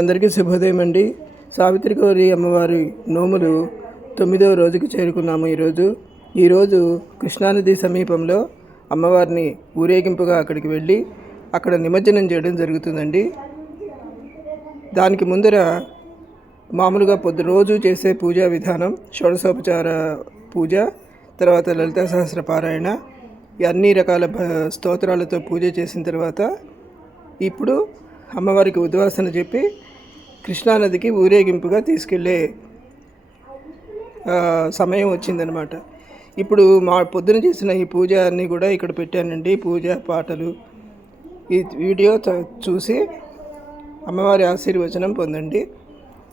అందరికీ శుభోదయం అండి. సావిత్రి గౌరి అమ్మవారి నోములు 9వ రోజుకి చేరుకున్నాము. ఈరోజు కృష్ణానది సమీపంలో అమ్మవారిని ఊరేగింపుగా అక్కడికి వెళ్ళి అక్కడ నిమజ్జనం చేయడం జరుగుతుందండి. దానికి ముందర మామూలుగా రోజు చేసే పూజా విధానం, షోడశోపచార పూజ, తర్వాత లలితా సహస్ర పారాయణ, అన్ని రకాల స్తోత్రాలతో పూజ చేసిన తర్వాత ఇప్పుడు అమ్మవారికి ఉద్వాసన చెప్పి కృష్ణానదికి ఊరేగింపుగా తీసుకెళ్ళే సమయం వచ్చిందనమాట. ఇప్పుడు మా పొద్దున చేసిన ఈ పూజ అన్నీ కూడా ఇక్కడ పెట్టానండి. పూజ పాటలు ఈ వీడియో చూసి అమ్మవారి ఆశీర్వచనం పొందండి.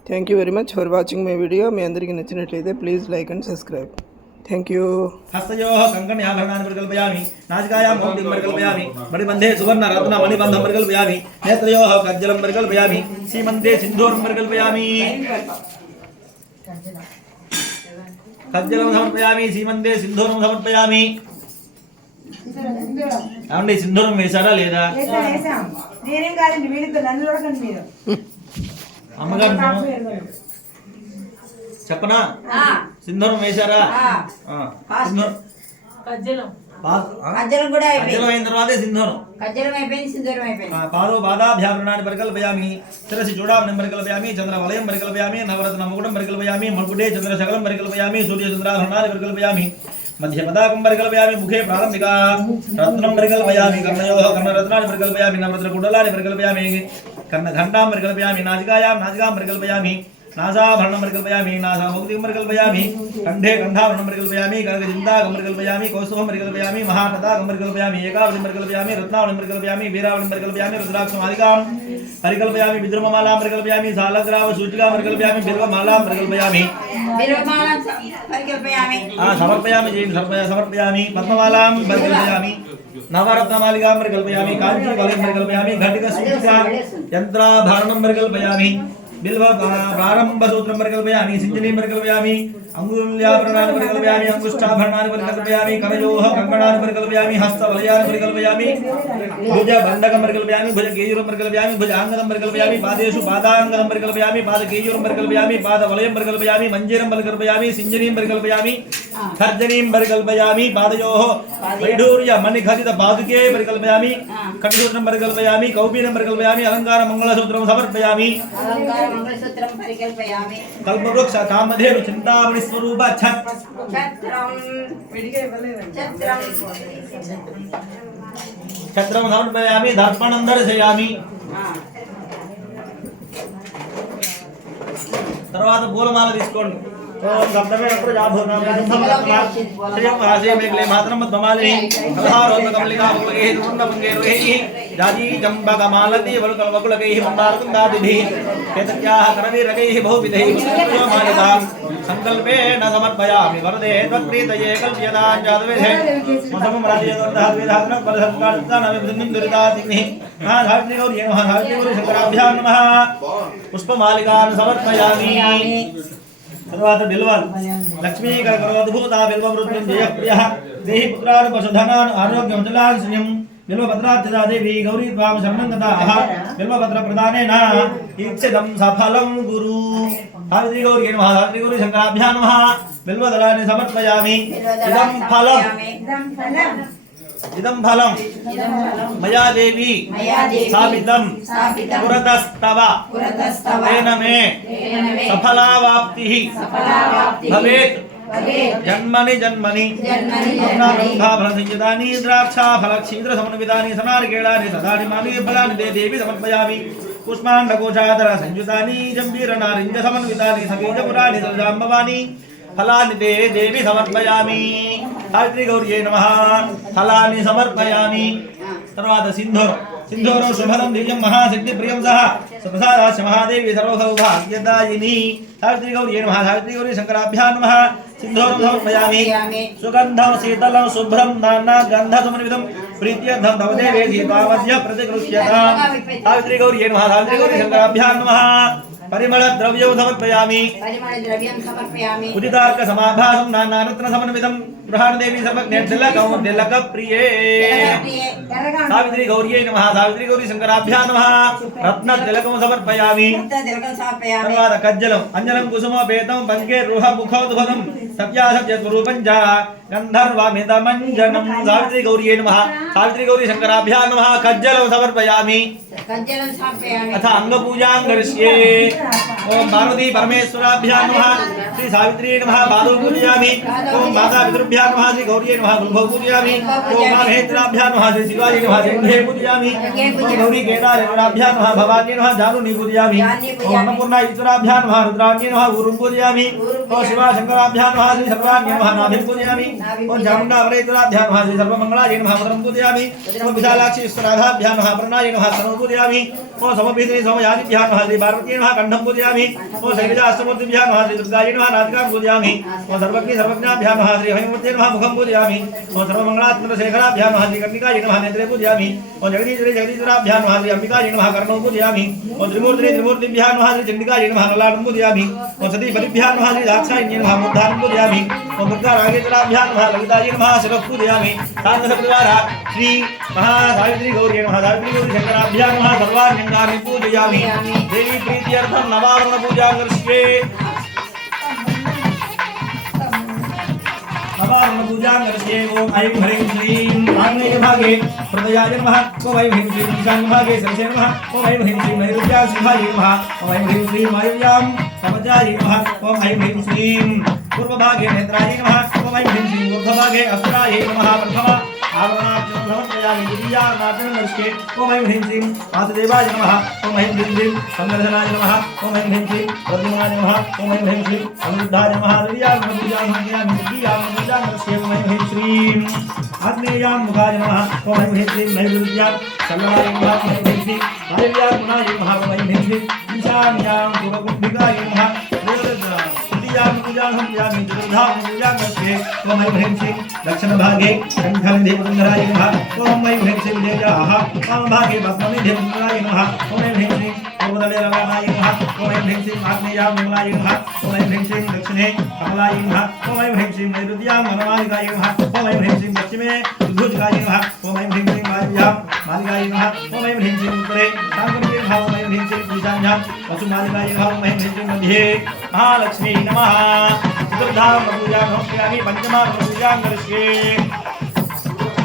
Thank you very much for watching my video. మీ అందరికీ నచ్చినట్లయితే please like and subscribe. Thank you. हस्तयोः कंकणयाभरणानि परिकल्पयामि, नासिकायां मौक्तिं परिकल्पयामि, मणिबन्धे सुवर्ण रत्न मणिबन्धं परिकल्पयामि, नेत्रयोः कज्जलं परिकल्पयामि, सीमन्ते सिन्दूरं परिकल्पयामि, कज्जलं समर्पयामि, सीमन्ते सिन्दूरं समर्पयामि. అవునండి, సింధూరం వేశారా లేదా? నేనేం కాదండి, వీళ్ళతో నన్ను చూడకండి మీరు. అమ్మగారు చెప్పనా? సింధూరం వేశారా? అయిన తర్వాతే సింధూరం. పాదో బాధాభ్యాభరణాన్ని పరికల్పయామి, శిరసి చూడామణిం పరికల్పయామి, చంద్రవలయం పరికల్పయామి, నవరత్న ముకుటం పరికల్పయామి, మల్కుటే చంద్రశకలం పరికల్పయామి, సూర్యచంద్రాభరణాన్ని పరికల్పయామి, మధ్య పదాకం పరికల్పయామి, ముఖే ప్రారంభిక రత్నం పరికల్పయామి, కర్ణయోః కర్ణరత్నాన్ని పరికల్పయామి, నవరత్న కుండలాన్ని పరికల్పయామి, కర్ణఘంటాం పరికల్పయామి, నాసికాయాం నాసికాం పరికల్పయామి, नासाभरणं परिकल्पयामि, नासामुक्तिं परिकल्पयामि, कंठे कंठाभरणं परिकल्पयामि, कनकचिन्ताकं परिकल्पयामि, कौस्तुभं परिकल्पयामि, महापताकं परिकल्पयामि, एकावलिं परिकल्पयामि, रत्नावलिं परिकल्पयामि, वीरावलिं परिकल्पयामि, रुद्राक्षमालिकां परिकल्पयामि, विद्रुममालां परिकल्पयामि, सालग्राम सूचिकां परिकल्पयामि, बिल्वमालां परिकल्पयामि, समर्पयामि, समर्पयामि, पद्ममालां परिकल्पयामि, नवरत्नमालिकां परिकल्पयामि, काञ्चीवलिं परिकल्पयामि, घटिकसूचिकां यन्त्राभरणं परिकल्पयामि, बिल्व प्रारंभ सूत्रं परिकल्पयामि, सिंचनीं परिकल्पयामि, अंगुल्याभरणानि परिकल्पयामि, अंगुष्ठाभरणानि परिकल्पयामि, करयोः कंकणानि परिकल्पयामि, हस्तवलयानि परिकल्पयामि, भुजबन्धकं परिकल्पयामि, भुजकेयूरं परिकल्पयामि, भुजाङ्गदं परिकल्पयामि, पादेषु पादाङ्गदं परिकल्पयामि, पादकेयूरं परिकल्पयामि, पादवलयं परिकल्पयामि, मञ्जीरं परिकल्पयामि, सिंचनीं परिकल्पयामि, तर्जनीं परिकल्पयामि, पादयोः वैढूर्य मणिखचित पादुके परिकल्पयामि, कटिसूत्रं परिकल्पयामि, कौपीनं परिकल्पयामि, अलङ्कार मंगलसूत्रं समर्पयामि, मंगलसूत्रं परिकल्पयामि, कल्पवृक्ष कामधेनु चिंतामणि स्वरूप छत्रं समर्पयामि, दर्पणं दर्शयामि. తర్వాత పూలమాల తీసుకోండి. ఓం గంధమే ప్రజాభూనాం గంధమలక్మా శ్రీయం వాసే మేఘలే మాతరం మధ్వమాలిని కలహారోదకమలికా పులగేహి రుణమంగేరుహి జాజీ జంబకమాలతి వలుకలవకులగైః మందారకుందాదిధి కేతత్యాః కరవీరగైః బహువిధైః మాలికాం సంకల్పేన సమర్పయామి వరదే త్వత్ప్రీతయే కల్ప్యతాం జాతవేధే మధమం రాజేంద్రధాద్వేధాగ్న బలసత్కాళితానవిభిన్నం దురితాదిగ్నిః మహాధావిత్రి గౌరీ మహాధావిత్రి గౌరీ శంకరాభ్యాం నమః. పుష్పమాలికాన్ సమర్పయామి. తర్వాత బిల్వాలు లక్ష్మీ కరకరోద్భూత బిల్వమృత్యుం జయప్రియః దేహి పుత్రాన్ పశుధనాన్ ఆరోగ్యం జలాన్ శ్రియం బిల్వపత్రాత్యదా దేవి గౌరీ త్వాం శరణం గతాః బిల్వపత్ర ప్రదానేన ఇచ్ఛిదం సఫలం గురు. సావిత్రి గౌరీ నమః. సావిత్రి గౌరీ శంకరాభ్యాం నమః. బిల్వదళాన్ని సమర్పయామి. इदं फलं मया देवी स्थापितं पुरतस्तव तेन मे सफलावाप्तिः भवेत् जन्मनि जन्मनि फलसंयुतानि द्राक्षाफलक्षीद्र समन्वितानि सनारिकेलानि सदानिमानि फलानि ते देवी समर्पयामि. पुष्पाण्डकोशादर संयुतानि जम्बीरनारिञ्ज समन्वितानि सबीजपुराणि सजाम्बवानि फलानि ते देवी समर्पयामि. सावित्री गौर्यै नमः. फलानि समर्पयामि. తర్వాత సింధూరం శుభదం దివ్యం మహాశక్తిప్రియం సహ సుప్రసాదాస్య మహాదేవి సర్వసౌభాగ్యదాయిని. సావిత్రి గౌర్యై నమః. సావిత్రి గౌరీ శంకరాభ్యాం నమః. సింధూరం సమర్పయామి. సుగంధం శీతలం శుభ్రం నానా గంధ సమన్వితం ప్రీత్యర్థం తవదేవే సీతామధ్య ప్రతిగృహ్యతాం. సావిత్రి గౌర్యై నమః. సావిత్రి గౌరీ శంకరాభ్యాం నమః. పరిమళ ద్రవ్యం సమర్పయామి ఉదితార్క సమాభాసం నానారత్న సమన్వితం గృహాణదేవి సర్వజ్ఞ తిలకం తిలక ప్రియే సావిత్రి గౌర్యై నమః సావిత్రి గౌరీ శంకరాభ్యా నమః రత్న తిలకం సమర్పయామి తర్వాత కజ్జలం అంజనం కుసుమోపేతం పంకే రుహ ముఖోద్భవం సత్యాసత్యస్వరూపం చ గంధర్వమిదమంజనం సావిత్రి గౌర్యై నమః సావిత్రి గౌరీ శంకరాభ్యా నమః కజ్జలం సమర్పయామి అథ అంగపూజాం కరిష్యే ఓం పార్వతీ పరమేశ్వరాభ్యా నమః శ్రీ సావిత్రీ నమః పాదౌ పూజయామి ఓం మాతా పితృభ్యా నమః శ్రీ గౌర్యై నమః గురుభౌ పూజయామి ఓం మహేంద్రాభ్యా నమః శ్రీ శివాజీ నమః జంఘే పూజయామి ఓం గౌరీ కేదారేశ్వరాభ్యా నమః భవాన్యై నమః జానుని పూజయామి ఓం అన్నపూర్ణా ఈశ్వరాభ్యా నమః రుద్రాణ్యై నమః ఊరుం పూజయామి ఓం శివా శంకరాభ్యా నమః శ్రీ సర్వాణ్యై నమః నాభిం పూజయామి ఓం చాముండావరేశ్వరాభ్యా నమః శ్రీ సర్వమంగళాయై నమః ఉదరం పూజయామి ఓం విశాలాక్షి ఈశ్వరాభ్యా నమః ప్రణాయై నమః తనూ పూజయామి ఓం సమపిత్రి సోమయాదిభ్యా నమః శ్రీ పార్వతీ నమః కంఠం పూజయామి ఓం శైలజా అష్టమూర్తిభ్యా నమః శ్రీ దుర్గాయై నమః నాదికాం పూజయామి ఓం సర్వజ్ఞ సర్వజ్ఞాభ్యా నమః శ్రీ హైమూర్తై నమః ముఖం పూజయామి ఓం సర్వమంగళాత్మకశేఖరాభ్యా నమః శ్రీ కర్ణికాయై నమః నేత్రే పూజయామి ఓం జగదీశ్వరి జగదీశ్వరాభ్యా నమః శ్రీ అంబికాయై నమః కర్ణం పూజయామి ఓం త్రిమూర్తిభ్యా నమః శ్రీ చండికాయై నమః లలాటం పూజయామి ఓం సతీపతిభ్యా నమః శ్రీ దాక్షాయణ్యై నమః ముద్ధారం పూజయామి ఓం దుర్గా రాగేశ్వరాభ్యా నమః లలితాయై నమః శిరః పూజయామి సాంగసప్రదార శ్రీ మహాసావిత్రి గౌరీ నమః సావిత్రి గౌరీ శంకరాభ్యా నమః సర్వాణ్యంగాని పూజయామి దేవి ప్రీత్యర్థం నవావరణ పూజాం కరిష్యే నవావరణ పూజాం కరిష్యే ఓం ఐం హ్రీం శ్రీం ఆగ్నేయ భాగే హృదయాయ నమః ఓం ఐం హ్రీం శ్రీం ఈశాన్య భాగే శిరసే నమః ఓం ఐం హ్రీం శ్రీం నైరుత్యాం సింహాయ నమః ఓం ఐం హ్రీం శ్రీం వాయువ్యాం కవచాయ నమః ఓం ఐం హ్రీం శ్రీం పూర్వభాగే నేత్రాయ నమః ఓం ఐం హ్రీం శ్రీం ఊర్ధ్వభాగే అస్త్రాయ నమః ప్రథమ आवरणार्चनं समर्पयामि द्वितीयार्चनं करिष्ये ओम ऐं ह्रीं श्रीं वासुदेवाय नमः ओम ऐं ह्रीं श्रीं संवर्धनाय नमः ओम ऐं ह्रीं श्रीं वर्धमानाय नमः ओम ऐं ह्रीं श्रीं अनिरुद्धाय नमः तृतीयार्चनं पूजां समर्पयामि तृतीयार्चनं पूजां करिष्ये ओम ऐं ह्रीं श्रीं आग्नेयां मुखाय नमः ओम ऐं ह्रीं श्रीं नैवेद्यां सल्लाय नमः ओम ऐं ह्रीं श्रीं वायव्यां गुणाय नमः ओम ऐं ह्रीं श्रीं ईशान्यां पूर्वकुण्डिकाय नमः पूजां समर्पयामि चतुर्धां पूजां करिष्ये ओम ऐं ह्रीं श्रीं दक्षिणभागे शङ्खनिधे वसुन्धराय नमः ओम ऐं ह्रीं श्रीं देवयाः वामभागे पद्मनिधे वसुन्धराय नमः ओम ऐं ह्रीं श्रीं पूर्वदले रमणाय नमः ओम ऐं ह्रीं श्रीं आग्नेयां मंगलाय नमः ओम ऐं ह्रीं श्रीं दक्षिणे कमलाय नमः ओम ऐं ह्रीं श्रीं नैऋत्यां वनमालिकाय नमः ओम ऐं ह्रीं श्रीं पश्चिमे दुर्भुजगाय नमः ओम ऐं ह्रीं श्रीं वायुव्यां मालिकाय नमः ओम ऐं ह्रीं श्रीं उत्तरे साङ्गल्ये नमः ओम ऐं ह्रीं श्रीं ईशान्यां वसुमालिकाय नमः ओम ऐं ह्रीं श्रीं मध्ये महालक्ष्मी नमः चतुर्धां पूजां समर्पयामि पञ्चमां पूजां करिष्ये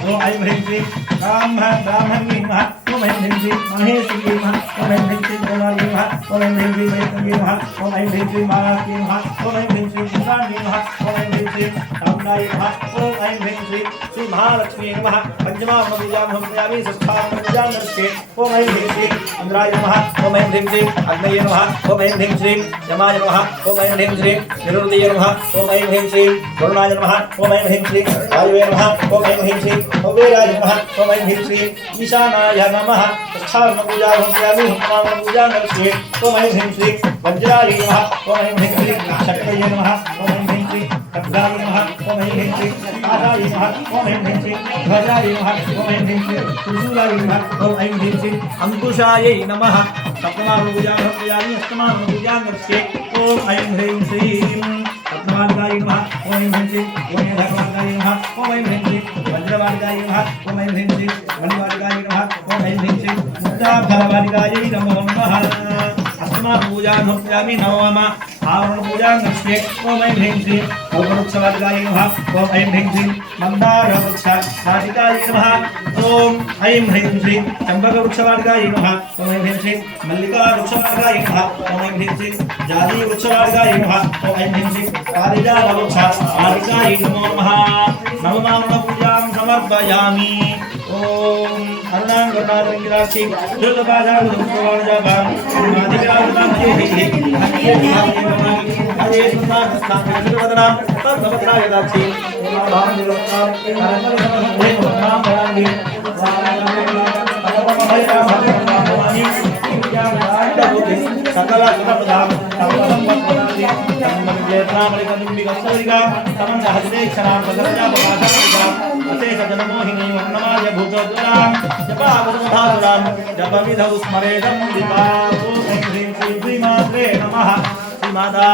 ओम ऐं ह्रीं श्रीं ब्राह्मणी नमः ओम ऐं ह्रीं श्रीं महेश्वरी नमः ओम ऐं ह्रीं श्रीं गौराय नमः ओम ऐं ह्रीं श्रीं वैष्णवी नमः ओम ऐं ह्रीं श्रीं महालक्ष्मी नमः ओम ऐं ह्रीं श्रीं इंद्राणी नमः ओम ऐं ह्रीं श्रीं कामनाय नमः ओम ऐं ह्रीं श्रीं श्री महालक्ष्मी नमः पंचमां पूजां समर्पयामि षष्ठां पूजां करिष्ये ओम ऐं ह्रीं श्रीं इंद्राय नमः ओम ऐं ह्रीं श्रीं अग्नये नमः ओम ऐं ह्रीं श्रीं यमाय नमः ओम ऐं ह्रीं श्रीं निरुद्धये नमः ओम ऐं ह्रीं श्रीं वरुणाय नमः ओम ऐं ह्रीं श्रीं वायुवे नमः ओम ऐं ह्रीं श्रीं कुबेराय नमः ओम ऐं ह्रीं श्रीं ईशानाय नमः षष्ठां पूजां समर्पयामि सप्तमां पूजां करिष्ये ओम ऐं ह्रीं श्रीं वज्राय नमः ओम ऐं ह्रीं श्रीं शक्तये नमः ओम ऐं ह्रीं श्रीं खड्गाय नमः ओम ऐं ह्रीं श्रीं पादाय नमः ओम ऐं ह्रीं श्रीं ध्वजाय नमः ओम ऐं ह्रीं श्रीं त्रिशूलाय नमः ओम ऐं ह्रीं श्रीं अंकुशायै नमः सप्तमां पूजां समर्पयामि अष्टमां पूजां करिष्ये ओम ऐं ह्रीं श्रीं रत्नमालिकाय नमः ओम ऐं ह्रीं श्रीं वैढकमालिकाय नमः ओम ऐं ह्रीं श्रीं वज्रमालिकाय नमः ओम ऐं ह्रीं श्रीं मणिमालिकाय नमः ओम ऐं ह्रीं श्रीं मुक्ताफलमालिकायै नमो नमः अष्टमां पूजां समर्पयामि नवमा आवरण पूजां करिष्ये ओम ऐं ह्रीं श्रीं कल्पवृक्षमालिकाय नमः ओम ऐं ह्रीं श्रीं मन्दारवृक्षवाटिकाय नमः ओम ऐं ह्रीं श्रीं चम्पकवृक्षवाटिकाय नमः ओम ऐं ह्रीं श्रीं मल्लिकावृक्षवाटिकाय नमः ओम ऐं ह्रीं श्रीं जातीवृक्षवाटिकाय नमः ओम ऐं ह्रीं श्रीं पारिजातवृक्षवाटिकाय नमो नमः नवमां पूजां समर्पयामि ओम अरुणांगरुणांगिराक्षी ज्योतपादारुद्रवाणजाभां मादिविराजमानये हरे सुनास्थानवदनां तद्भवत्रायदाक्षी सकल सुखप्रदां सर्वसंपत्प्रदां जन्मविजयत्रामलिकदुम्बिकस्तूरिका समन्नहस्तेक्षणां सदर्जापभाषां अशेषजनमोहिनी वर्णमाय भूतोद्वरां जपावधमधासुरां जपविधौ स्मरेदं दीपा ॐ ह्रीं श्रीं श्रीमात्रे माता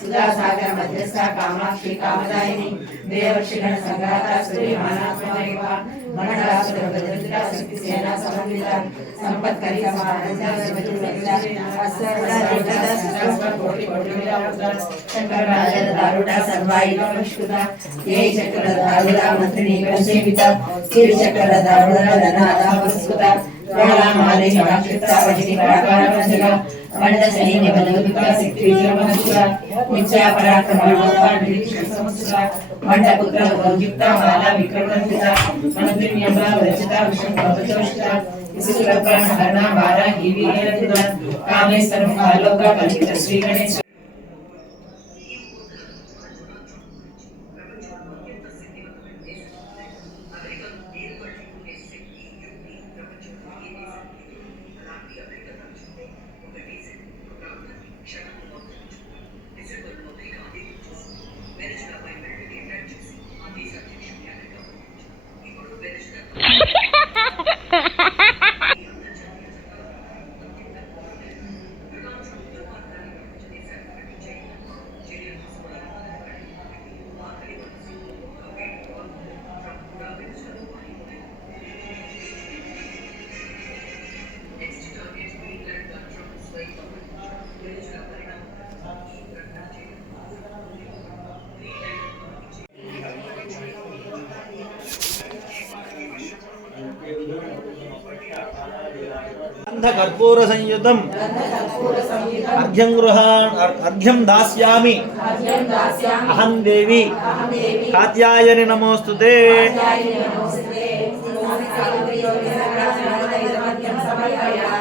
सुधासागर मध्यस्था कामाक्षी कामदायिनी देवर्षिगण संघाता सूर्य मानात्मैवा मंडलासुर भद्रता शक्ति सेना समन्विता संपत्करी समानंदा सर्वज्ञता असर्वदा देवता सहस्र कोटि कोटि शंकर राजा दारुड़ा सर्वाई नमस्कृता ये चक्र दारुड़ा मंत्री कंसेविता सिर चक्र दारुड़ा धनादा वस्तुता वाला माले वाक्षिता वजनी प्राकार वजगा वंद सैन्य बलविका शक्ति विक्रमहुता नित्या पराक्रम निरीक्षण समुद्रा वंद पुत्र गौयुक्ता माला विक्रमहुता मंत्री नियमा रचिता विष्णु कवचोषिता सुरप्राण हरना बारा गिवी हेरतुदा कामेश्वर मुखालोका कल्पित श्री गणेश कर्पूर संयुतम अर्घ्यं दास्यामि अहं देवी कात्यायनि नमोस्तुते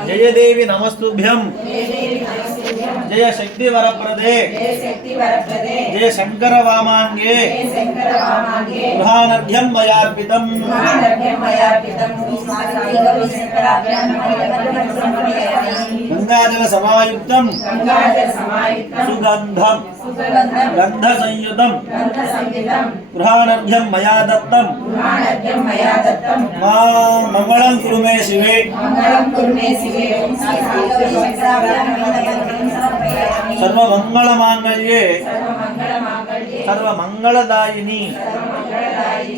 जय देवी नमस्तुभ्यं जय शक्ति वरप्रदे जय शंकर वामांगे गृहानर्घ्यं मयार्पितं गंगाजल समायुक्तं सुगंधं गंध संयुतं गृहानर्घ्यं मया दत्तं मंगलं कुरु मे शिवे सर्वमंगलमांगल्ये सर्वमंगलदायिनी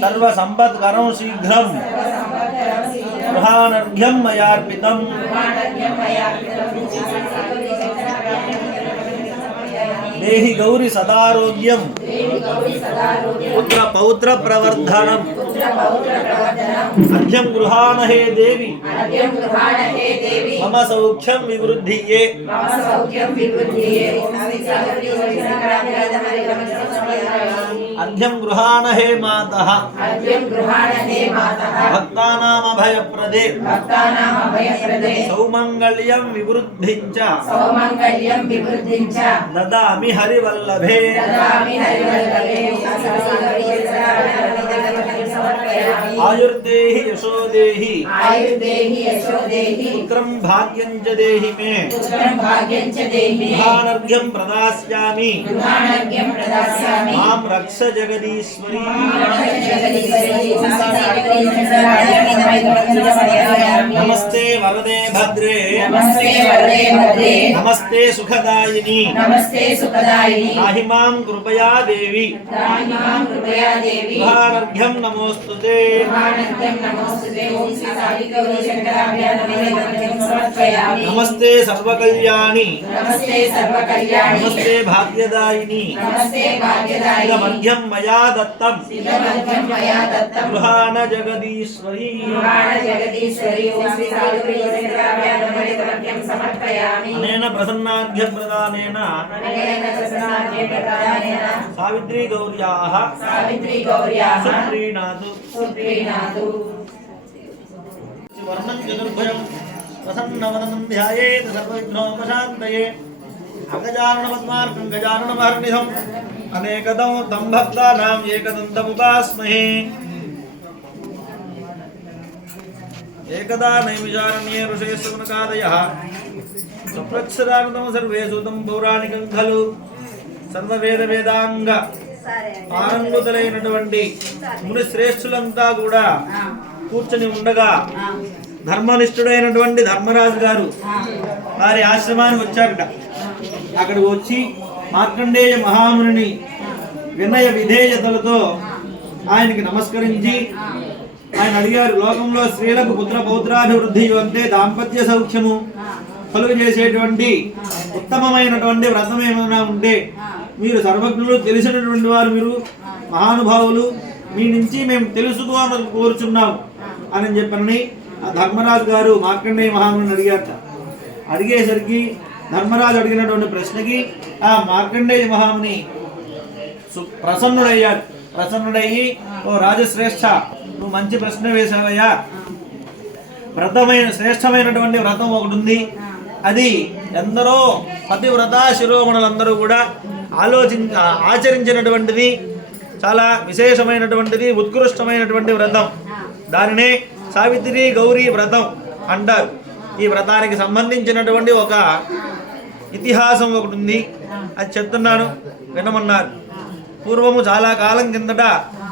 सर्वसंपत्करं शीघ्रं गृहानर्घ्यं मयार्पितं దేహి గౌరి సదారోగ్యం పుత్ర పౌత్ర ప్రవర్ధనం అర్ఘ్యం గృహాణ హే దేవి మమ సౌఖ్యం వివృద్ధియే అర్ఘ్యం గృహాణ హే మాతః భక్తానాం అభయప్రదే సౌమంగళ్యం వివృద్ధించ దదామి హరివల్లభే ఆయుర్దేహి యశోదేహి పుత్రం భాగ్యం చ దేహి మే గృహాణర్ఘ్యం ప్రదాస్యామి మాం రక్ష జగదీశ్వరీ నమస్తే వరదే భద్రే నమస్తే సుఖదాయిని నాహి మాం కృపయా దేవి గృహాణర్ఘ్యం నమోస్తుతే నమస్తే సర్వకళ్యాణి నమస్తే భాగ్యదాయిని ఇదమర్ఘ్యం మయా దత్తం గృహాణ జగదీశ్వరీ అనేన ప్రసన్నార్ఘ్య ప్రదానేన సావిత్రీ గౌర్యాః సుప్రీణాతు వర్ణం చతుర్భుజం ప్రసన్నవదనం ధ్యాయేత్ సర్వవిఘ్నోపశాంతయే అగజానన పద్మార్కం గజాననమహర్నిశం అనేకదం తం భక్తానాం ఏకదంతముపాస్మహే ఏకదా నైమిషారణ్యే ఋషే శౌనకాదయః సుప్రక్షరానందం సర్వేషు తం పౌరాణికం ఖలు సర్వవేద వేదాంగ పారంగుతులైనటువంటి ముని శ్రేష్ఠులంతా కూడా కూర్చొని ఉండగా ధర్మనిష్ఠుడైనటువంటి ధర్మరాజు గారు వారి ఆశ్రమానికి వచ్చారట. అక్కడికి వచ్చి మార్కండేయ మహాముని వినయ విధేయతలతో ఆయనకి నమస్కరించి ఆయన అడిగారు, లోకంలో స్త్రీలకు పుత్ర పౌత్రాభివృద్ధి అంటే దాంపత్య సౌఖ్యము కలుగు చేసేటువంటి ఉత్తమమైనటువంటి వ్రతం ఏమైనా ఉంటే మీరు సర్వజ్ఞులు తెలిసినటువంటి వారు, మీరు మహానుభావులు, మీ నుంచి మేము తెలుసుకోవాలని కోరుచున్నాం అని చెప్పని ఆ ధర్మరాజు గారు మార్కండేయ మహాముని అడిగారట. అడిగేసరికి ధర్మరాజు అడిగినటువంటి ప్రశ్నకి ఆ మార్కండేయ మహాముని ప్రసన్నుడయ్యాడు. ప్రసన్నుడయ్యి, ఓ రాజశ్రేష్ఠ, నువ్వు మంచి ప్రశ్న వేసావయ్యా. వ్రతమైన శ్రేష్టమైనటువంటి వ్రతం ఒకటి ఉంది. అది ఎందరో పతివ్రత శిరోమణులందరూ కూడా ఆచరించినటువంటిది, చాలా విశేషమైనటువంటిది, ఉత్కృష్టమైనటువంటి వ్రతం. దానినే సావిత్రి గౌరీ వ్రతం అంటారు. ఈ వ్రతానికి సంబంధించినటువంటి ఒక ఇతిహాసం ఒకటి ఉంది, అది చెప్తున్నాను, వినమన్నారు. పూర్వము చాలా కాలం కిందట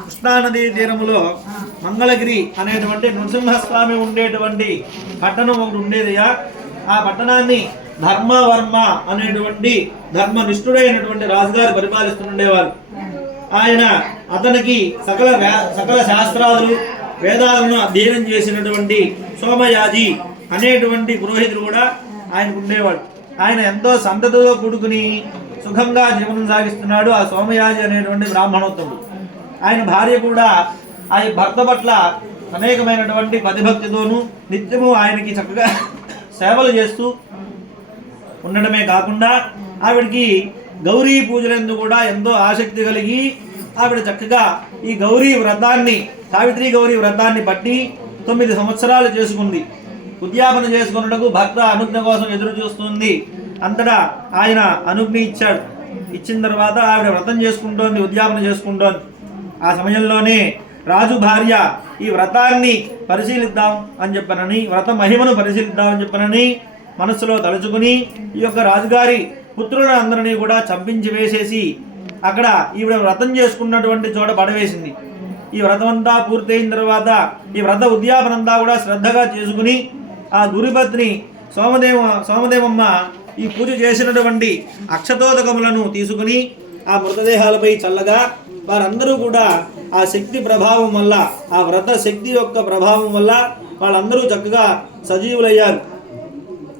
కృష్ణానదీ తీరములో మంగళగిరి అనేటువంటి నృసింహస్వామి ఉండేటువంటి పట్టణం ఒకటి ఉండేదియా. ఆ పట్టణాన్ని ధర్మవర్మ అనేటువంటి ధర్మనిష్ఠుడైనటువంటి రాజుగారు పరిపాలిస్తుండేవారు. ఆయన అతనికి సకల శాస్త్రాలు వేదాలను అధ్యయనం చేసినటువంటి సోమయాజి అనేటువంటి పురోహితుడు కూడా ఆయనకు ఉండేవాడు. ఆయన ఎంతో సంతతితో కూడుకుని సుఖంగా జీవనం సాగిస్తున్నాడు ఆ సోమయాజి అనేటువంటి బ్రాహ్మణోత్తముడు. ఆయన భార్య కూడా ఆయన భర్త పట్ల అనేకమైనటువంటి పతిభక్తితోనూ నిత్యము ఆయనకి చక్కగా సేవలు చేస్తూ ఉండడమే కాకుండా ఆవిడికి గౌరీ పూజలందు కూడా ఎంతో ఆసక్తి కలిగి ఆవిడ చక్కగా ఈ గౌరీ వ్రతాన్ని, సావిత్రి గౌరీ వ్రతాన్ని బట్టి 9 సంవత్సరాలు చేసుకుంది. ఉద్యాపన చేసుకున్నటకు భక్త అనుజ్ఞ కోసం ఎదురు చూస్తుంది. అంతటా ఆయన అనుజ్ఞ ఇచ్చాడు. ఇచ్చిన తర్వాత ఆవిడ వ్రతం చేసుకుంటోంది, ఉద్యాపన చేసుకుంటోంది. ఆ సమయంలోనే రాజు భార్య ఈ వ్రతాన్ని పరిశీలిద్దాం అని చెప్పనని, వ్రత మహిమను పరిశీలిద్దాం అని చెప్పనని మనస్సులో తలుచుకుని ఈ యొక్క రాజుగారి పుత్రులను అందరినీ కూడా చంపించి వేసేసి అక్కడ ఈవిడ వ్రతం చేసుకున్నటువంటి చోట పడవేసింది. ఈ వ్రతం అంతా పూర్తయిన తర్వాత ఈ వ్రత ఉద్యాపనంతా కూడా శ్రద్ధగా చేసుకుని ఆ గురుపత్ని సోమదేవమ్మ ఈ పూజ చేసినటువంటి అక్షతోదకములను తీసుకుని ఆ మృతదేహాలపై చల్లగా వారందరూ కూడా ఆ శక్తి ప్రభావం వల్ల, ఆ వ్రత శక్తి యొక్క ప్రభావం వల్ల వాళ్ళందరూ చక్కగా సజీవులయ్యారు,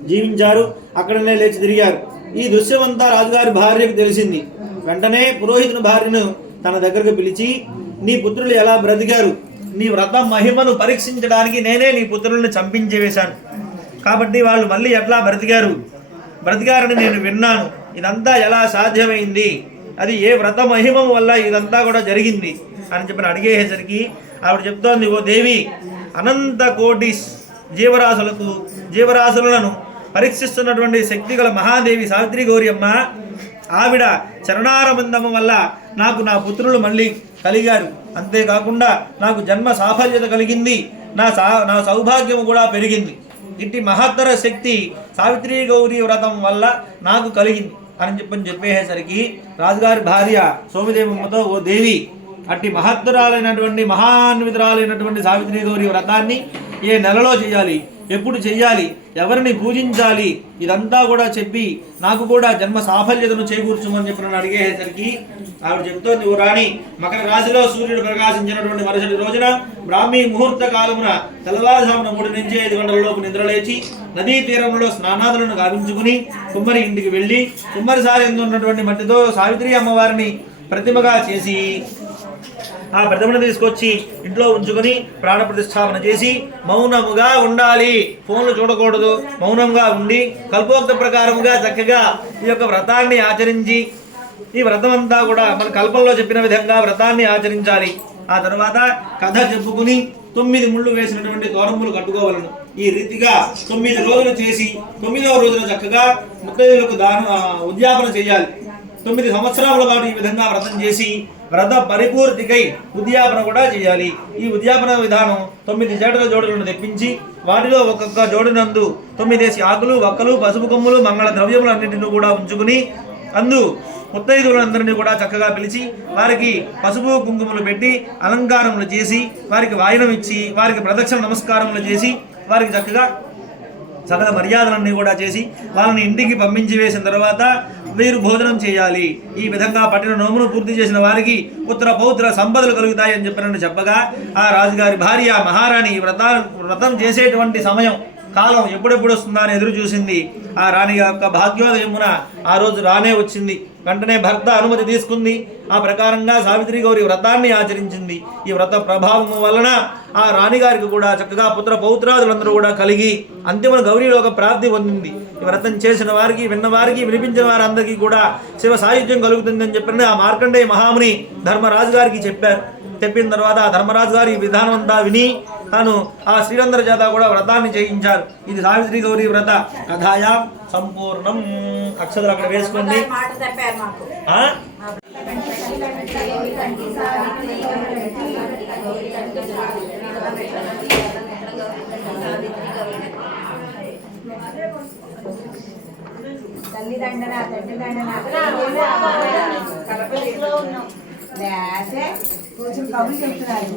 జీవించారు, అక్కడనే లేచి తిరిగారు. ఈ దృశ్యమంతా రాజుగారి భార్యకు తెలిసింది. వెంటనే పురోహితుని భార్యను తన దగ్గరకు పిలిచి, నీ పుత్రులు ఎలా బ్రతికారు, నీ వ్రతం మహిమను పరీక్షించడానికి నేనే నీ పుత్రులను చంపించి వేశాను, కాబట్టి వాళ్ళు మళ్ళీ ఎట్లా బ్రతికారని నేను విన్నాను. ఇదంతా ఎలా సాధ్యమైంది, అది ఏ వ్రత మహిమం వల్ల ఇదంతా కూడా జరిగింది అని చెప్పి అడిగేసరికి ఆవిడ చెప్తోంది, ఓ దేవి, అనంత కోటి జీవరాశులను పరీక్షిస్తున్నటువంటి శక్తి గల మహాదేవి సావిత్రి గౌరి అమ్మ, ఆవిడ చరణారవిందము వల్ల నాకు నా పుత్రులు మళ్ళీ కలిగారు. అంతేకాకుండా నాకు జన్మ సాఫల్యత కలిగింది, నా సౌభాగ్యము కూడా పెరిగింది. ఇట్టి మహత్తర శక్తి సావిత్రి గౌరీ వ్రతం వల్ల నాకు కలిగింది అని చెప్పేసరికి రాజుగారి భార్య సోమదేవమ్మతో, ఓ దేవి, అట్టి మహత్తరాలైనటువంటి మహాన్వితురాలైనటువంటి సావిత్రి గౌరీ వ్రతాన్ని ఏ నెలలో చేయాలి, ఎప్పుడు చెయ్యాలి, ఎవరిని పూజించాలి, ఇదంతా కూడా చెప్పి నాకు కూడా జన్మ సాఫల్యతను చేకూర్చుమని చెప్పి అడిగేసరికి ఆవిడ చెప్తోంది, ఓ రాణి, మకర రాశిలో సూర్యుడు ప్రకాశించినటువంటి మరుసటి రోజున బ్రాహ్మీ ముహూర్త కాలమున తెల్లవారుజామున 3 నుంచి 5 గంటలలోపు నిద్రలేచి నదీ తీరంలో స్నానాదులను గావించుకుని కుమ్మరి ఇంటికి వెళ్ళి కుమ్మరిసారి ఎందు ఉన్నటువంటి మట్టితో సావిత్రి అమ్మవారిని ప్రతిమగా చేసి ఆ ప్రతిమను తీసుకొచ్చి ఇంట్లో ఉంచుకొని ప్రాణ ప్రతిష్టాపన చేసి మౌనముగా ఉండాలి, ఫోన్లు చూడకూడదు, మౌనంగా ఉండి కల్పోక్త ప్రకారముగా చక్కగా ఈ యొక్క వ్రతాన్ని ఆచరించి, ఈ వ్రతం అంతా కూడా మన కల్పంలో చెప్పిన విధంగా వ్రతాన్ని ఆచరించాలి. ఆ తర్వాత కథ చెప్పుకుని 9 ముళ్ళు వేసినటువంటి తోరములు కట్టుకోవాలను. ఈ రీతిగా 9 రోజులు చేసి 9వ రోజున చక్కగా ముత్తైదులకు ఉద్యాపన చేయాలి. 9 సంవత్సరాల పాటు ఈ విధంగా వ్రతం చేసి వ్రత పరిపూర్తికై ఉద్యాపన కూడా చేయాలి. ఈ ఉద్యాపన విధానం 9 జడల జోడులను తెప్పించి వాటిలో ఒక్కొక్క జోడునందు 9 ఆకులు, వక్కలు, పసుపు కొమ్ములు, మంగళ ద్రవ్యములు అన్నింటినీ కూడా ఉంచుకుని అందు ముత్తైదులందరినీ కూడా చక్కగా పిలిచి వారికి పసుపు కుంకుమలు పెట్టి అలంకారములు చేసి వారికి వాయనం ఇచ్చి వారికి ప్రదక్షిణ నమస్కారములు చేసి వారికి చక్కగా సకల మర్యాదలన్నీ కూడా చేసి వాళ్ళని ఇంటికి పంపించి వేసిన తర్వాత వీరు భోజనం చేయాలి. ఈ విధంగా పట్టిన నోమును పూర్తి చేసిన వారికి పుత్ర పౌత్ర సంపదలు కలుగుతాయని చెప్పగా ఆ రాజుగారి భార్య మహారాణి వ్రతం చేసేటువంటి సమయం కాలం ఎప్పుడెప్పుడు వస్తుందా అని ఎదురు చూసింది. ఆ రాణి యొక్క భాగ్యోదయమున ఆ రోజు రానే వచ్చింది. వెంటనే భర్త అనుమతి తీసుకుంది. ఆ ప్రకారంగా సావిత్రి గౌరి వ్రతాన్ని ఆచరించింది. ఈ వ్రత ప్రభావము వలన ఆ రాణిగారికి కూడా చక్కగా పుత్ర పౌత్రాదులందరూ కూడా కలిగి అంతిమ గౌరీలోక ప్రాప్తి పొందింది. ఈ వ్రతం చేసిన వారికి, విన్నవారికి, వినిపించిన వారందరికీ కూడా శివ సాయుధ్యం కలుగుతుందని చెప్పిన ఆ మార్కండేయ మహాముని ధర్మరాజు గారికి చెప్పిన తర్వాత ఆ ధర్మరాజు గారి విధానం అంతా విని తాను ఆ శ్రీరంధ్ర చేత కూడా వ్రతాన్ని చేయించారు. ఇది సావిత్రి గౌరీ వ్రత కథాయా సంపూర్ణం. అక్షరాలు అక్కడ వేసుకోండి. తల్లిదండ్రుల కొంచెం కబులు చెప్తున్నారు.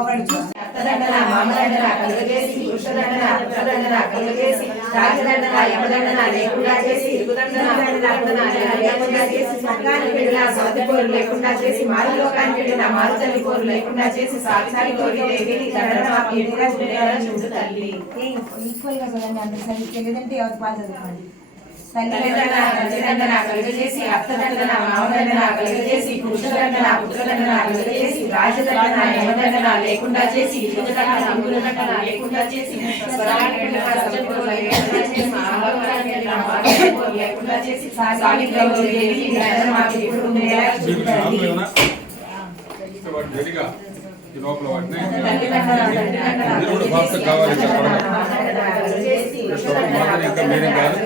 ఒకటి చూసి అత్తదండన, మామదండన కలుగజేసి, పురుషదండన, పుత్రదండన కలుగజేసి, రాజదండన, యమదండన లేకుండా చేసి, ఇరుగుదండన లేకుండా చేసి, స్వర్గానికి వెళ్ళిన సవతిపోరు లేకుండా చేసి, మారులోకానికి వెళ్ళిన మారుతల్లి పోరు లేకుండా చేసి, సాక్షాత్ గౌరీ దేవిని దండన చూడు తల్లి. ఈక్వల్ గా చదవండి. అందరూ సరిగ్గా లేదంటే ఎవరు పాలు చదువుకోండి. తల్లిదండన, తండ్రిదండన కలుగజేసి, అత్తదండన, మామదండన కలుగజేసి, పురుషదండన, పుత్రదండన కలుగజేసి, రాజదండన, యమదండన లేకుండా చేసి, ఇరుగుదండన, అంగుళదండన లేకుండా చేసి, స్వర్గానికి వెళ్ళిన సవతిపోరు లేకుండా చేసి, మారులోకానికి వెళ్ళిన మారుతల్లి పోరు లేకుండా చేసి, సాక్షాత్ గౌరీ దేవిని దండన మాకు ఇప్పుడు ఉండేలా చూడు తల్లి. లోపల వాటిని మీరు కూడా భాష కావాలి ఇంకా మీరేం కాదు.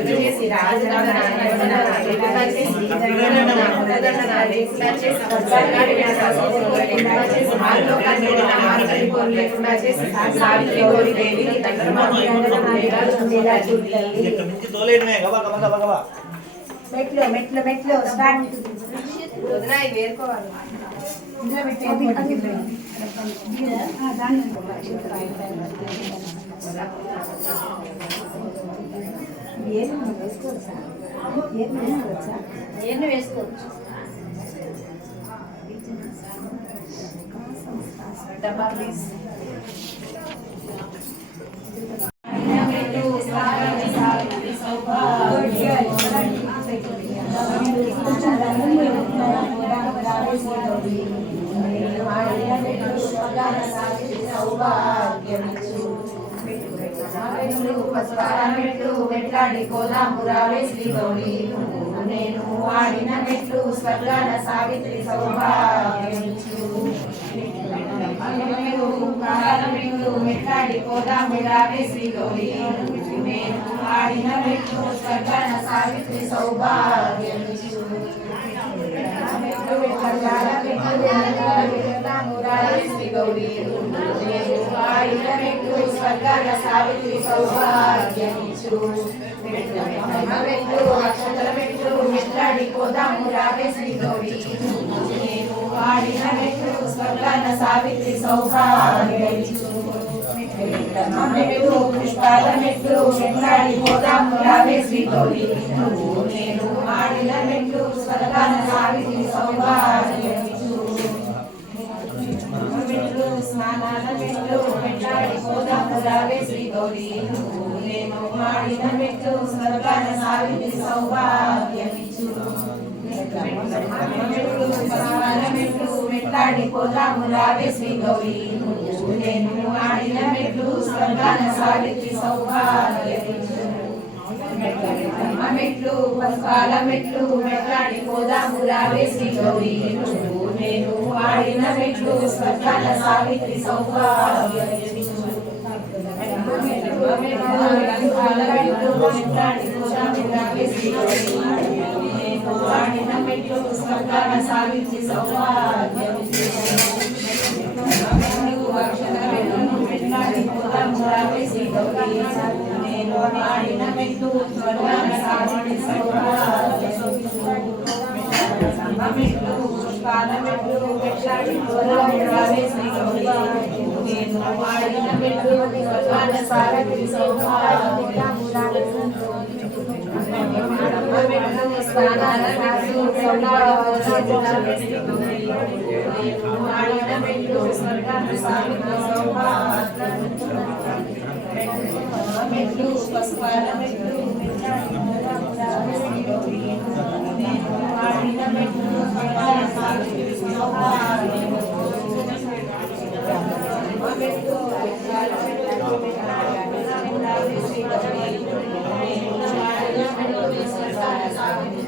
మెట్లు మెట్లు మెట్లు స్టార్ట్ వేరుకోవాలి. ఇందులో పెట్టి ఏను వేసుకోవచ్చు. డబ్బా ప్లీజ్. సావిత్రి సౌభాగ్యమిచ్చు మెట్లు వెట్లాడి కోదాము రావే శ్రీ గౌరీ నేను ఆడిన మెట్లు స్వర్గాన సావిత్రి సౌభాగ్యమిచ్చు మెట్లు మెట్లాడి కోదాము రావే శ్రీ గౌరీ నేను ఆడిన మెట్లు స్వర్గాన సావిత్రి సౌభాగ్యమిచ్చు శ్రీ గౌరీ స్వర్గాన సావిత్రి సౌభాగ్యమిచ్చు మెట్లు అక్షతల మెట్లు మెట్లాడి కోదాము రావే శ్రీ గౌరీ నేను ఆడిన మెట్లు స్వర్గాన సావిత్రి సౌభాగ్యమిచ్చు మెట్లు పుష్పాల మెట్లు మెట్లాడి కోదాము రావే శ్రీ గౌరీ నేను ఆడిన మెట్లు స్వర్గాన సావిత్రి సౌభాగ్యమిచ్చు మెట్లు స్నానాల మెట్లు మెట్లాడి కోదాము రావే శ్రీ గౌరీ నేను ఆడిన మెట్లు స్వర్గాన సావిత్రి సౌభాగ్యమిచ్చు మెట్లు స్నానాల మెట్లు మెట్లాడి కోదాము రావే శ్రీ గౌరీ నేను ఆడిన మెట్లు స్వర్గాన సావిత్రి సౌభాగ్యమిచ్చు మెట్లు పసుపాల మెట్లు మెట్లాడి కోదాము రావే శ్రీ గౌరీ నేను ఆడిన మెట్లు స్వర్గాన సావిత్రి సౌభాగ్యమిచ్చు మెట్లాడి కోదాము రావే శ్రీ గౌరీ నేను ఆడిన మెట్లు స్వర్గాన సావిత్రి సౌభాగ్యమిచ్చు మెట్లాడి కోదాము రావే శ్రీ గౌరీ నేను ఆడిన మెట్లు స్వర్గాన సావిత్రి సౌభాగ్యమిచ్చు మెట్లు పుష్పాల మెట్లు మెట్లాడి కోదాము రావే శ్రీ గౌరీ నేను ఆడిన మెట్లు స్వర్గాన సావిత్రి సౌభాగ్యమిచ్చు మెట్లు స్నానాల మెట్లు నేను ఆడిన మెట్లు స్వర్గాన సావిత్రి సౌభాగ్యమిచ్చు మెట్లు పసుపాల మెట్లు నేను ఆడిన మెట్లు స్వర్గాన సావిత్రి సౌభాగ్యమిచ్చు మెట్లు శ్రీ గౌరీ నేను ఆడిన మెట్లు స్వర్గాన సావిత్రి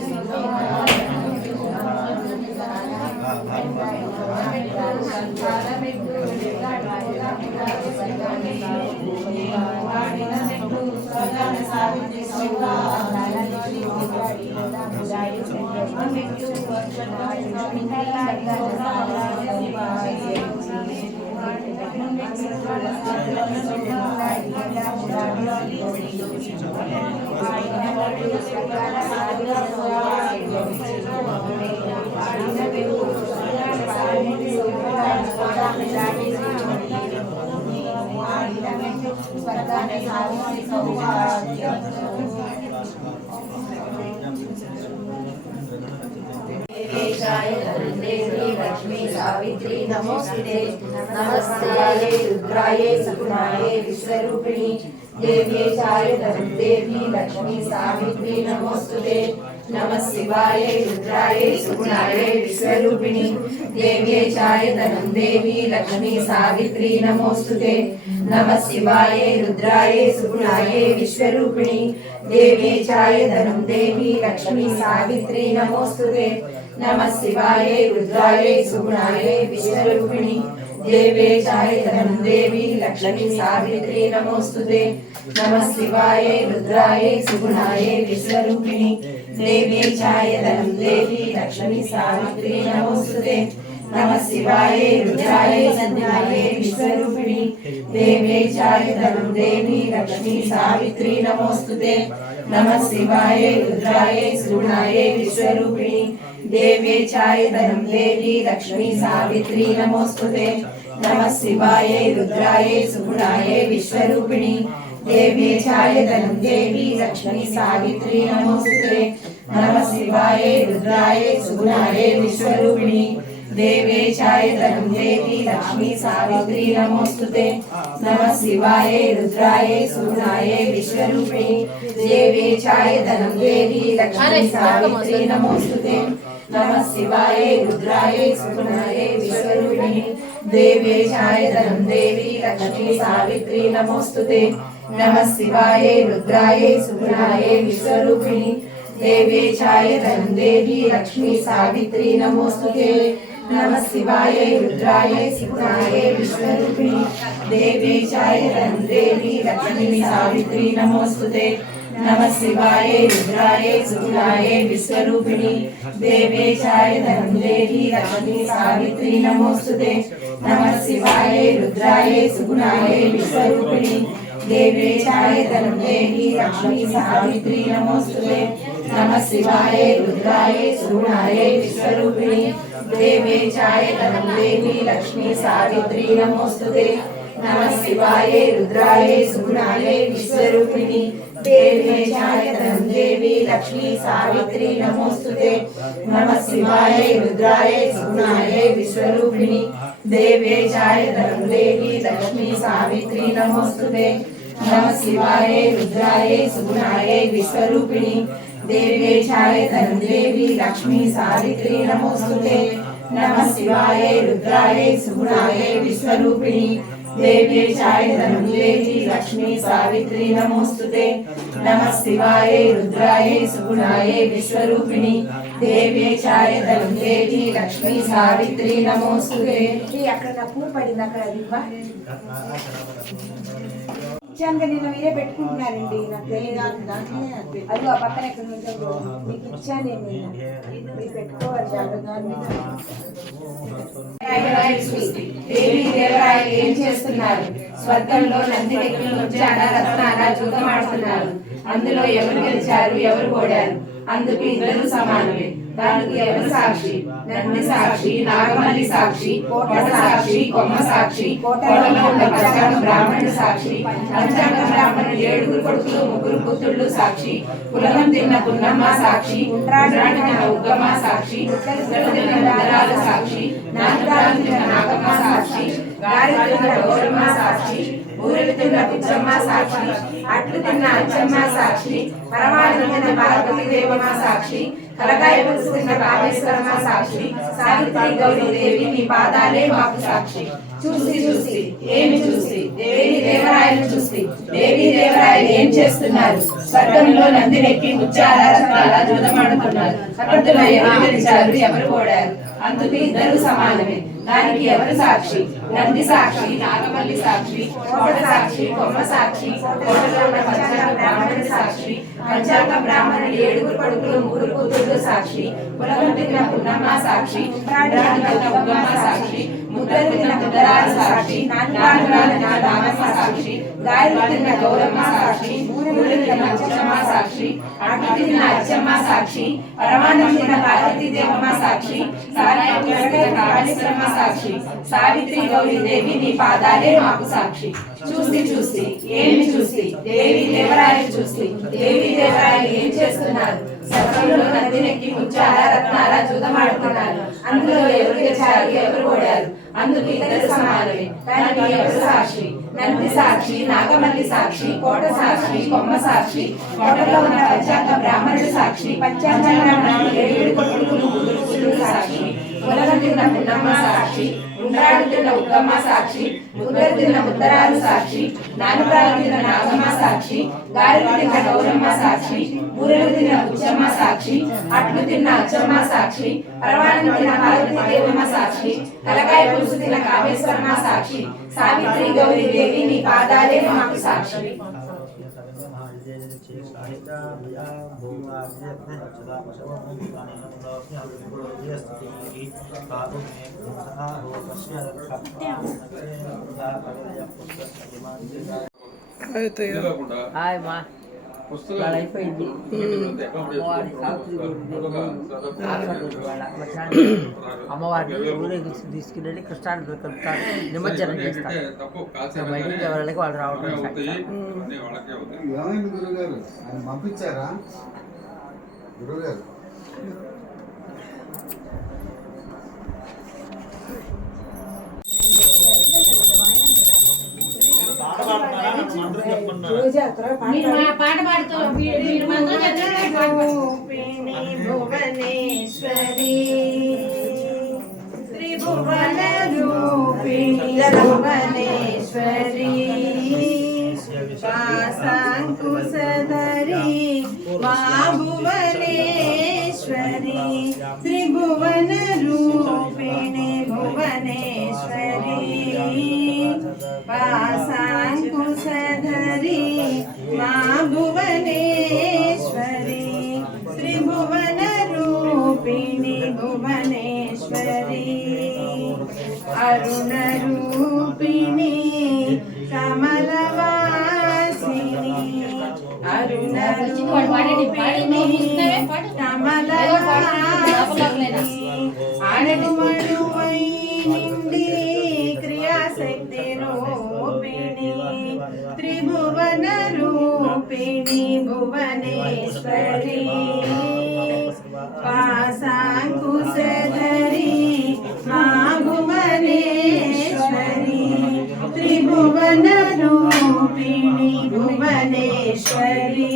लक्ष्मी सावित्री नमोस्तुते नमस्ते रुद्राये सगुणाये विश्वरूपिणी देव्ये चाय देवी लक्ष्मी सावित्री नमोस्तुते नमः शिवाय रुद्राय सुगुणाय विश्वरूपिणी देव्ये चाय देवी लक्ष्मी सावित्री नमोस्तुते नमः शिवाय रुद्राय सुगुणाय विश्वरूपिणी देव्ये चाय देवी लक्ष्मी सावित्री नमोस्तुते नमः शिवाय रुद्राय सुगुणाय विश्वरूपिणी देव्ये चाय देवी लक्ष्मी सावित्री नमोस्तुते नमः शिवाय रुद्राय सुगुणाय विश्वरूपिणी देव्ये चाय देवी लक्ष्मी सावित्री नमोस्तुते नमः शिवाय रुद्राय सुगुणाय विश्वरूपिणी देव्ये चाय देवी लक्ष्मी सावित्री नमोस्तुते नमः शिवाय रुद्राय सुगुणाय विश्वरूपिणी देव्ये चाय देवी लक्ष्मी सावित्री नमोस्तुते नमः शिवाय रुद्राय सुगुणाय विश्वरूपिणी देव्ये चाय देवी लक्ष्मी सावित्री नमोस्तुते नमः शिवाय रुद्राय सुगुणाय विश्वरूपिणी देव्ये चाय देवी लक्ष्मी सावित्री नमोस्तुते नमः शिवाय रुद्राय सुगुणाय विश्वरूपिणी देव्ये चाय देवी लक्ष्मी सावित्री नमोस्तुते नमः शिवाय रुद्राय सुगुणाय विश्वरूपिणी देवेशाय धनं देवी लक्ष्मी सावित्री नमोस्तुते नमः शिवाय रुद्राय सुगुणाय विश्वरूपिणी देवेशाय धनं देवी लक्ष्मी सावित्री नमोस्तुते नमः शिवाय रुद्राय सुगुणाय विश्वरूपिणी देवेशाय धनं देवी लक्ष्मी सावित्री नमोस्तुते नमः शिवाय रुद्राय सुगुणाय विश्वरूपिणी देवेशाय धनं देवी लक्ष्मी सावित्री नमोस्तुते नमः शिवाय रुद्राय सुगुणाय विश्वरूपिणी देवेशाय धनं देवी लक्ष्मी सावित्री नमोस्तुते नमः शिवाय रुद्राय सुगुणाय विश्वरूपिणी देवेशाय धनं देवी लक्ष्मी सावित्री नमोस्तुते नमः शिवाय रुद्राय सुगुणाय विश्वरूपिणी देवेशाय धनं देवी लक्ष्मी सावित्री नमोस्तुते नमः शिवाय रुद्राय सुगुणाय विश्वरूपिणी देवेशाय धनं देवी लक्ष्मी सावित्री नमोस्तुते नमः शिवाय रुद्राय सुगुणाय विश्वरूपिणी देवेशाय धनं देवी लक्ष्मी सावित्री नमोस्तुते नमः शिवाय रुद्राय सुगुणाय विश्वरूपिणी देवेशाय धनं देवी लक्ष्मी सावित्री नमोस्तुते नमः शिवाय रुद्राय सुगुणाय विश्वरूपिणी देवेशाय धनं देवी लक्ष्मी सावित्री नमोस्तुते అక్కడ నా పువ్వు పడింది అక్కడ అది ఇవ్వ. ఇచ్చాను కదా, నేను మీరే పెట్టుకుంటున్నారండి నాకు తెలియదు. అది ఆ పక్కన ఎక్కడ ఉంటుందో మీకు ఇచ్చాను నేను మీరు పెట్టుకోవాలి జాగ్రత్త. దేవి దేవరాయలు ఏం చేస్తున్నారు? స్వర్గంలో నందిని వచ్చాడ రత్నాల జూదం ఆడుతున్నారు. అందులో ఎవరు గెలిచారు, ఎవరు ఓడారు? అందుకు ఇద్దరు సమానమే. దానికి ఎవరు సాక్షి? నంది సాక్షి, నాగమల్లి సాక్షి, కోట సాక్షి, కొమ్మ సాక్షి, కోటలో ఉన్న పంచాంగ బ్రాహ్మణుడు సాక్షి, పంచాంగ బ్రాహ్మణుడు 7 కొడుకులు 3 కూతుళ్ళు సాక్షి, కులనం తిన్న పున్నమ్మ సాక్షి, ఉత్తరాయణ ఉగ్గమ్మ సాక్షి, తిన్న నగరాల సాక్షి, నాగరాజు తిన్న నాగమ్మ సాక్షి, గారి తిన్న గౌరమ్మ సాక్షి, ఊరిని తిన్న పిచ్చమ్మ సాక్షి, అట్లు తిన్న అచ్చమ్మ సాక్షి, పరమాణు తిన్న పార్వతీ దేవమ్మ సాక్షి, కలకాయ పులుసు తిన్న కామేశ్వరమ్మ సాక్షి, సావిత్రి గౌరీ దేవి నీ పాదాలే మాకు సాక్షి. చూసి చూసి ఏమి చూసి? దేవి దేవరాయలు చూసి. దేవి దేవరాయలు ఏం చేస్తున్నారు? స్వర్గంలో నందినెక్కి ముత్యాల రత్నాల జూదమాడుతున్నారు. అందులో ఎవరు గెలిచారు, ఎవరు ఓడారు? అందుకు ఇద్దరు సమానమే. దానికి ఎవరు సాక్షి? నంది సాక్షి, నాగమల్లి సాక్షి, కోట సాక్షి, కొమ్మ సాక్షి, కోటలో ఉన్న పంచాంగ బ్రాహ్మణుడు సాక్షి, పంచాంగ బ్రాహ్మణుడు 7 కొడుకులు 3 కూతుళ్ళు సాక్షి, కులగం తిన్న పున్నమ్మ సాక్షి, ఉగ్గమ్మ సాక్షి, ముద్దలు తిన్న ముద్దరాలు సాక్షి, నాన్నరాలు తిన్న రామమ్మ సాక్షి, గాయలు తిన్న గౌరమ్మ సాక్షి, ఊరు తిన్న అచ్చమ్మ సాక్షి, అట్లు తిన్న అచ్చమ్మ సాక్షి, పరమాన్నం తిన్న పార్వతీ దేవమ్మ సాక్షి, సారాయ కాళేశ్వరమ్మ సాక్షి, సావిత్రి గౌరీ దేవి నీ పాదాలే మాకు సాక్షి. చూసి చూసి ఏమి చూసి? దేవి దేవరాయలు చూసి. దేవి దేవరాయలు ఏం చేస్తున్నారు? సర్వంలో నందినెక్కి ముత్యాల రత్నాల జూదమాడుతున్నారు. అందులో ఎవరు గెలిచారు, ఎవరు ఓడారు? అందుకు ఇద్దరు సమానమే. దానికి ఎవరు సాక్షి? నంది సాక్షి, నాగమల్లి సాక్షి, కోట సాక్షి, కొమ్మ సాక్షి, కోటలో ఉన్న పంచాంగ బ్రాహ్మణుడు సాక్షి, పంచాంగ బ్రాహ్మణుడు 7 కొడుకులు 3 కూతుళ్ళు సాక్షి, కులగం తిన్న పున్నమ్మ సాక్షి, ఉండ్రాడు తిన్న ఉగ్గమ్మ సాక్షి, ముద్దలు తిన్న ముద్దరాలు సాక్షి, నాన్నరాలు తిన్న నాగమ్మ సాక్షి, గారెలు తిన్న గౌరమ్మ సాక్షి, ఊరెలు తిన్న బుచ్చమ్మ సాక్షి, అట్లు తిన్న అచ్చమ్మ సాక్షి, పరమాణం తిన్న పార్వతీ దేవమ్మ సాక్షి, కలకాయ పులుసు తిన్న కామేశ్వరమ్మ సాక్షి, సావిత్రి గౌరీ దేవి నీ పాదాలే మాకు సాక్షి. అయితే కాకుండా హాయ్ మా పుస్తకాలు వాళ్ళు అయిపోయింది అమ్మవారి సావిత్రి అమ్మవారిని ఊరేగించి తీసుకుని కృష్ణాన్ని కలుపుతారు, నిమజ్జనం చేస్తారు. బయటికి ఎవరికి వాళ్ళు రావడం ఏమైంది గురుగారు? ఆయన పంపించారా గురుగారు? పాట పాడుతూ భువనేశ్వరి త్రిభువన రూపిణి భువనేశ్వరి పాశాంకుశధరి మా భువనేశ్వరి త్రిభువన రూపిణి భువనేశ్వరి పాశాంకుశధరి మా భువనేశ్వరి త్రిభువన రూపిణి భువనేశ్వరి అరుణ రూపిణి కమలవాసిని అరుణ రూపిణి కమలవాసిని అణుమణువై నిండి క్రియాశక్తి రూపిణి త్రిభువన రూపిణి భువనేశ్వరి పాశాంకుశధరి మా భువనేశ్వరి త్రిభువన రూపిణి భువనేశ్వరి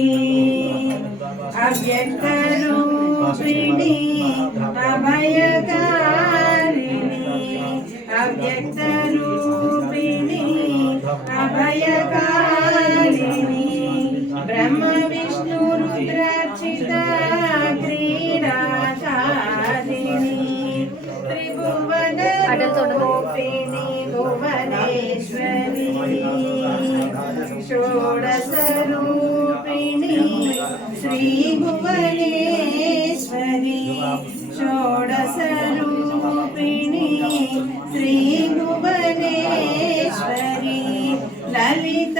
అవ్యక్త రూపిణి అభయకారిణి అవ్యక్త రూపిణి అభయకారిణి బ్రహ్మ విష్ణు రుద్రార్చిత క్రీడాకారిణి త్రిభువన రూపిణి భువనేశ్వరి షోడశ రూపిణి శ్రీ భువనేశ్వరి షోడశ రూపిణి శ్రీ భువనేశ్వరి లలిత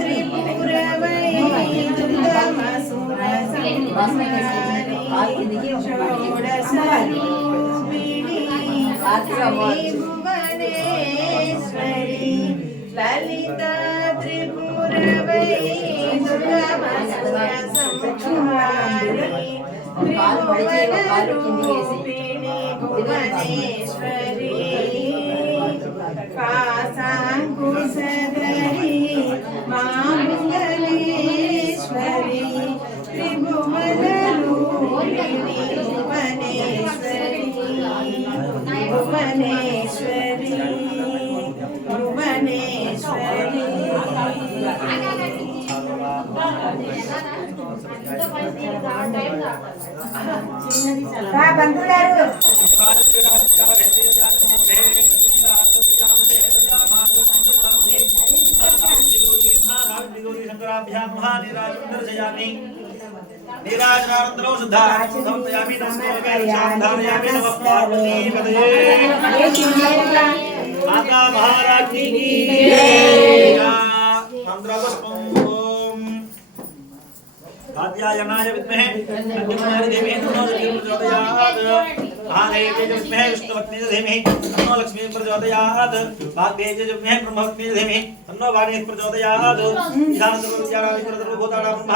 త్రిపుర వైకుంఠమసుర సంహారి షోడశ రూపిణి శ్రీ భువనేశ్వరి లలిత త్రిపుర వైకుంఠమసుర సంహారి త్రిభువన రూపిణి భువనేశ్వరి పాశాంకుశధరి మా భువనేశ్వరి త్రిభువన రూపిణి భువనేశ్వరి భువనేశ్వరి భువనేశ్వరి బంధు గారు నీరాజనానందరో శుద్ధారతి సమర్పయామి నమస్కారయామి నమః పార్వతీపతయే మాతా మహారాజ్ఞి కీ జయ మంత్రపుష్పం ఓం కాత్యాయనాయ విద్మహే అగ్నిమాయ దేవీ తన్నో లక్ష్మీ ప్రచోదయాత్ మహాదేవ్యై చ విద్మహే విష్ణుపత్న్యై చ ధీమహి తన్నో లక్ష్మీ ప్రచోదయాత్ వాగ్దేవ్యై చ విద్మహే బ్రహ్మపత్న్యై చ ధీమహి తన్నో వాణీ ప్రచోదయాత్ ఈశానసర్వవిద్యానాం సర్వభూతానాం బ్రహ్మ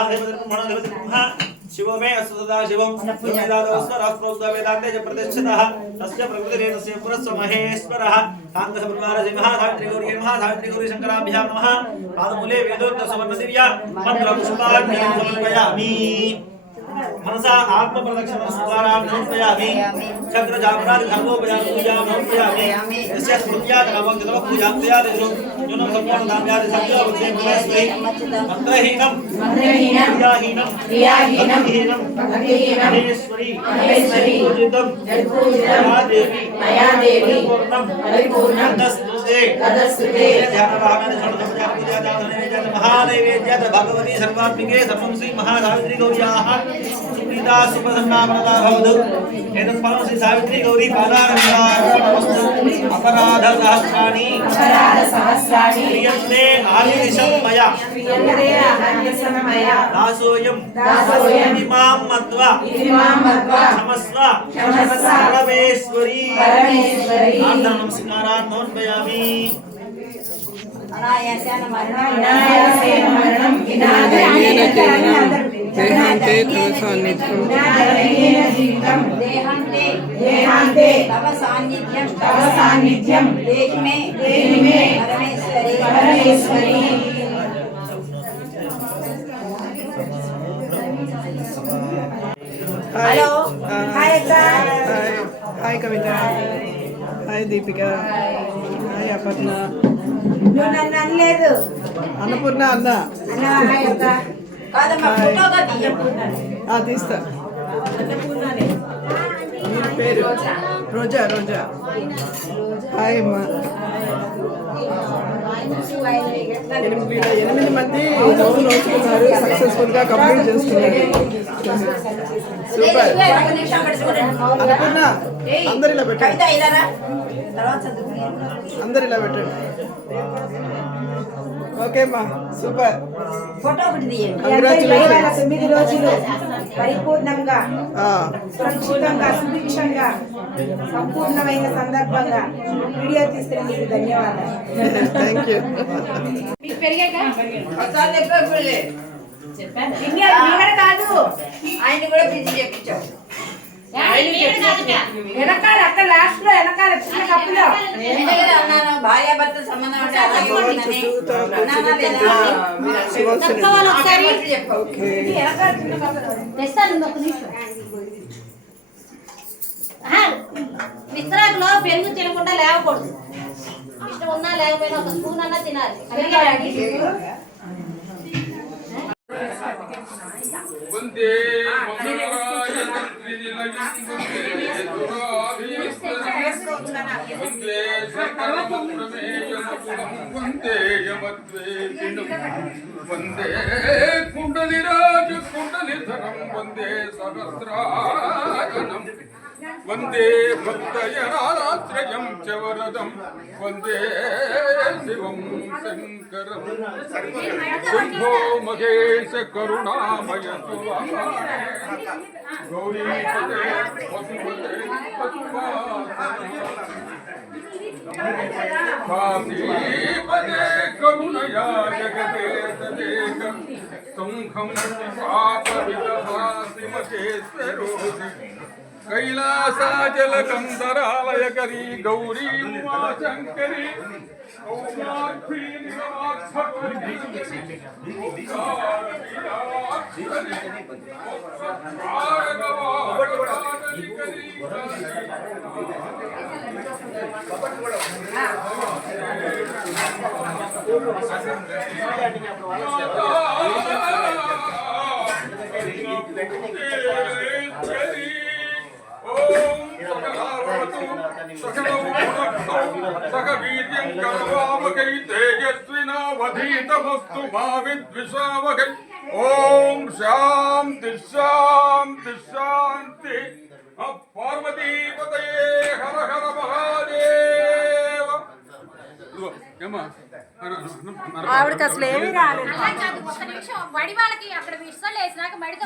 शिवो मे असुदा शिवम वेदादवस्वरः प्रोक्त वेदान्ते च प्रतिष्ठितः तस्य प्रकृतिरेतस्य पुरस्य महेश्वरः काङ्गसपरिवार महाधात्री गौरी महाधात्री गौरी शंकराभ्यां नमः पादमूले वेदोक्त सुवर्णदिव्या मन्त्रपुष्पाणि समर्पयामि मनसा आत्मप्रदक्षिणं द्वारा समर्पयामि चक्र जागरादि धर्मोपयामि पूजां समर्पयामि यस्य स्मृत्यात् नमः पूजां यूनं सम्पूर्णदाम्यादि सत्यावृत्ते महेश्वरी मंत्रहीनं क्रियाहीनं भक्तिहीनं महेश्वरी पूजितं मया देवी परिपूर्णं तदस्तुते ध्यानभावनानि सर्वसंपूजानि महादेवेद्यत भगवती सर्वात्मिके सर्वं श्री महासावित्री गौर्याः सुप्रीता सुप्रसन्नामनता भवतु एतत् फलं श्री सावित्री गौरी पादारविन्दार्पणमस्तु अपराध सहस्राणि क्रियन्ते आलिनिशं मया दासोऽयं इमां मत्वा क्षमस्व परमेश्वरी नमस्कारान् समर्पयामि अनायासेन मरणं देहान्ते तव सान्निध्यं देहान्ते तव सान्निध्यं देहि मे परमेश्वरी हेलो हाय हाय कविता हाय दीपिका हाय పద్మ నువ్వు నన్ను అనలేదు. అన్నపూర్ణ అన్న అన్న హాయ్ అక్క. తీస్తా. మీ పేరు రోజా. రోజా హాయ్ అమ్మా. 8 మంది నోరు నోచుకున్నారు, సక్సెస్ఫుల్గా కంప్లీట్ చేసుకున్నారు. సూపర్. అన్నపూర్ణ అందరు ఇలా పెట్టండి, అందరు ఇలా పెట్టండి. ఓకే అమ్మా, సూపర్. కంగ్రాచులేషన్స్. 9 రోజులు పరిపూర్ణంగా సురక్షితంగా సుభిక్షంగా సంపూర్ణమైన సందర్భంగా వీడియో తీస్తున్న మీకు ధన్యవాదాలు. Thank you. కాదు ఆయన కూడా పిలిచి చెప్పించాం. వెనకాల అక్కడ లాస్ట్ లో వెనకాల చిన్న కప్పులో అన్నాను భార్యాభర్త సంబంధం అంటే అలాగే ఉంటుందని. అన్నానా లేదా? చెప్పు. విస్తరాకులో పెరుగు తినకుండా లేవకూడదు. ఇష్టం ఉన్నా లేకపోయినా ఒక స్పూన్ అన్నా తినాలి. వందే మంగళాయ వందే వందే యమద్వేషిణం వందే కుండలిరాజ కుండలిధరం వందే సహస్రాయనం వందే భక్తయనాశ్రయం చ వరదం వందే శివం శంకరం శంభో మహేశ కరుణామయ గౌరీపదే వసుపదే కాశీపదే కరుణయా జగదే తదేకం సంఘం పాపవిదహాసి మహేశ్వరోసి कैलासाचलकन्दरालयकरी गौरी उमाशङ्करी సహవీర్యం కర్వావకై తేజస్వినావధీతమస్తు మా విద్విషావకై. ఓం శాంతి శాంతి శాంతి. పార్వతీపతయే హర హర మహాదేవ. ఆవిడకి అసలు ఏమీ రాలేదు. ఒక్క నిమిషం వడి వాళ్ళకి అక్కడ విషయాలు వేసినాక మడితో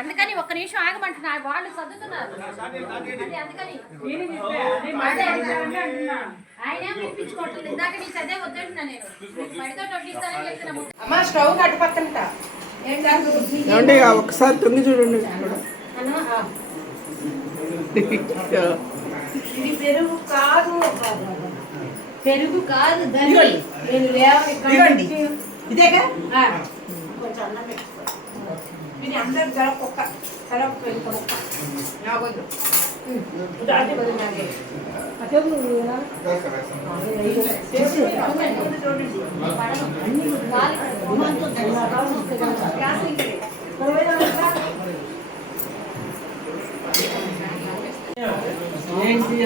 అందుకని ఒక్క నిమిషం ఆగమంటున్నా, వాళ్ళు సర్దుతున్నారు. అందుకని ఆయన వినిపించుకోవట్లేదు. ఇందాక నీ చదివే వద్దంటున్నా నేను మడితో వడ్డిస్తానని చెప్తున్నా. అమ్మా స్టవ్ కట్టు పక్కన ఏమండి ఒకసారి తొంగి చూడండి. ఇది పెరుగు కాదు, పెరుగు కాదు ధని. నేను లేవండి ఇదేగా కొంచెం అన్నం పెట్టుకో. ఇది అందరు జరపొక్క జరప నాకొద్దు దాటి బదులు నాకే ఏంటి